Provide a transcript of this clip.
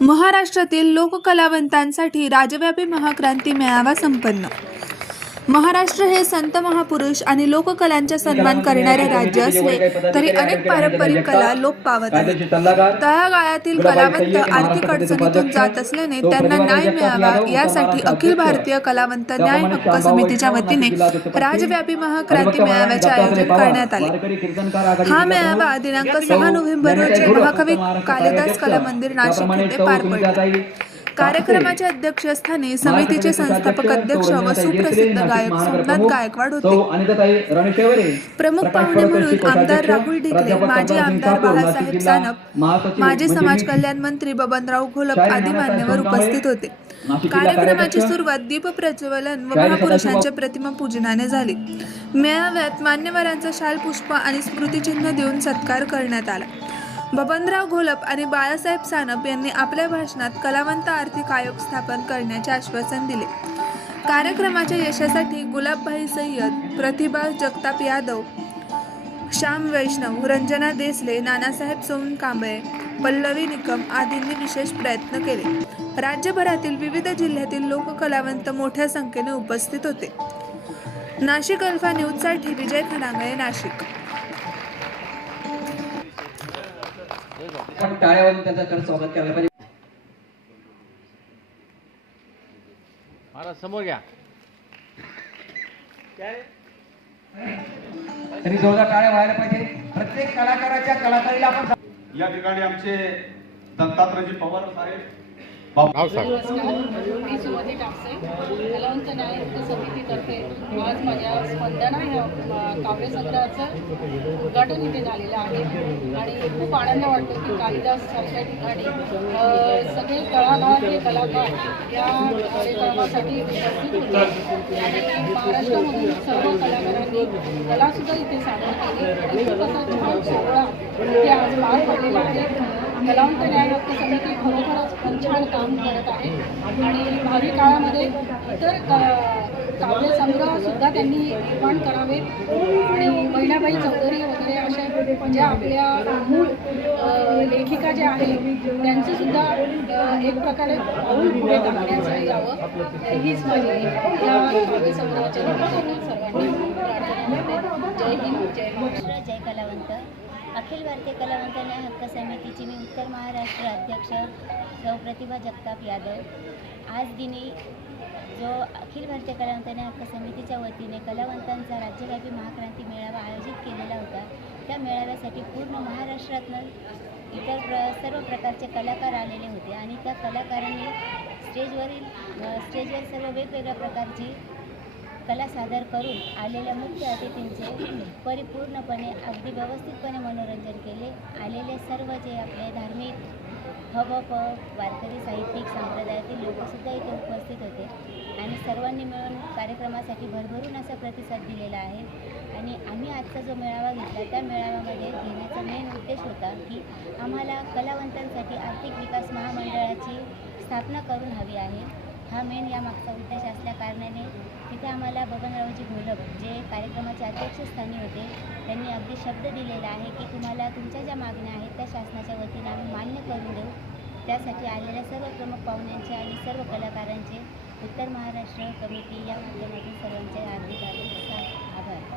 महाराष्ट्रातील लोककलावंतांसाठी राजव्यापी महाक्रांती मेळावा संपन्न महाराष्ट्र हे संत महापुरुष आणि लोककलांचा सन्मान करणारे राज्य असले तरी अनेक पारंपरिक कला लोप पावत आहेत. तळागाळातील कलावंत आर्थिक अडचणीतून जात असल्याने त्यांना न्याय मिळावा यासाठी अखिल भारतीय कलावंत न्याय हक्क समितीच्या वतीने राजव्यापी महाक्रांती मेळाव्याचे आयोजन करण्यात आले. हा मेळावा दिनांक सहा नोव्हेंबर रोजी महाकवी कालिदास कला मंदिर नाशिक येथे पार पडला. कार्यक्रमाच्या अध्यक्षस्थानी समितीचे संस्थापक अध्यक्ष व सुप्रसिद्ध गायक सोमनाथ गायकवाड होते. प्रमुख पाहुणे म्हणून आमदार राहुल ढिकले माजी आमदार बाळासाहेब सानप माजी समाज कल्याण मंत्री बबनराव घोलप आदी मान्यवर उपस्थित होते. कार्यक्रमाची सुरुवात दीप प्रज्वलन व महापुरुषांच्या प्रतिमा पूजनाने झाली. मेळाव्यात मान्यवरांचा शाल पुष्प आणि स्मृतिचिन्ह देऊन सत्कार करण्यात आला. बबनराव घोलप आणि बाळासाहेब सानप यांनी आपल्या भाषणात कलावंत आर्थिक आयोग स्थापन करण्याचे आश्वासन दिले. कार्यक्रमाच्या यशासाठी गुलाबभाई सय्यद प्रतिभा जगताप यादव श्याम वैष्णव रंजना देसले नानासाहेब सोन कांबळे पल्लवी निकम आदींनी विशेष प्रयत्न केले. राज्यभरातील विविध जिल्ह्यातील लोककलावंत मोठ्या संख्येने उपस्थित होते. नाशिक अल्फा न्यूजसाठी विजय खडांगळे नाशिक. आपण टाळ्या वाजवून त्यांचं खरं स्वागत करायला पाहिजे. महाराज समोर घ्या. तरी जोरदार टाळ्या व्हायला पाहिजे प्रत्येक कलाकाराच्या कलाकारीला आपण या ठिकाणी आमचे दत्तात्रयजी पवार साहेब. मी सुमती टाकसे. कलावंत न्याय समितीतर्फे आज माझ्या स्पंदना ह्या काव्यसंग्रहाचं उद्घाटन इथे झालेलं आहे. आणि खूप आनंद वाटतो की कालिदास सारख्या ठिकाणी सगळे कलाकार हे कलाकार या कार्यक्रमासाठी उपस्थित होते. आणि महाराष्ट्रामधून सर्व कलाकारांनी कलासुद्धा इथे सादर केली. आणि छान सोहळा इथे आज पार पडलेला आहे कलावंत न्याय समिती खरोखरच खूप छान काम करत आहे. आणि भावी काळामध्ये इतर काव्यसंग्रहसुद्धा त्यांनी निर्माण करावे आणि महिलाबाई चौधरी वगैरे अशा ज्या आपल्या मूळ लेखिका ज्या आहेत त्यांचंसुद्धा एक प्रकारे पाऊल पुढे टाकण्याचं यावं. हीच माझी या काव्यसंग्रहाच्या निमित्ताने सर्वांनी प्रार्थना जय हिंद जय महाराष्ट्र. जय कलावंत. अखिल भारतीय कलावंत न्याय हक्क समितीची मी उत्तर महाराष्ट्र अध्यक्ष सौ प्रतिभा जगताप यादव. आज दिनी जो अखिल भारतीय कलावंत न्याय हक्क समितीच्या वतीने कलावंतांचा राज्यव्यापी महाक्रांती मेळावा आयोजित केलेला होता. त्या मेळाव्यासाठी पूर्ण महाराष्ट्रातनं इतर प्र सर्व प्रकारचे कलाकार आलेले होते आणि त्या कलाकारांनी स्टेजवरील स्टेजवर सर्व वेगवेगळ्या प्रकारची कला सादर करून आलेल्या मुख्य अतिथींचे परिपूर्णपणे अगदी व्यवस्थितपणे मनोरंजन केले. आलेले सर्व जे आपले धार्मिक हवप वारकरी साहित्यिक संप्रदायातील लोकसुद्धा इथे उपस्थित होते. आणि सर्वांनी मिळून कार्यक्रमासाठी भरभरून असा प्रतिसाद दिलेला आहे. आणि आम्ही आजचा जो मेळावा घेतला त्या मेळाव्यामध्ये घेण्याचा मेन उद्देश होता की आम्हाला कलावंतांसाठी आर्थिक विकास महामंडळाची स्थापना करून हवी आहे. हा मेन यामागचा उद्देश असल्या कारणाने तिथे आम्हाला बबनरावजी घोलप जे कार्यक्रमाचे अध्यक्षस्थानी होते त्यांनी अगदी शब्द दिलेला आहे की तुम्हाला तुमच्या ज्या मागण्या आहेत त्या शासनाच्या वतीने आम्ही मान्य करून देऊ. त्यासाठी आलेल्या सर्व प्रमुख पाहुण्यांचे आणि सर्व कलाकारांचे उत्तर महाराष्ट्र कमिटी या माध्यमातून सर्वांचे हार्दिक आभार.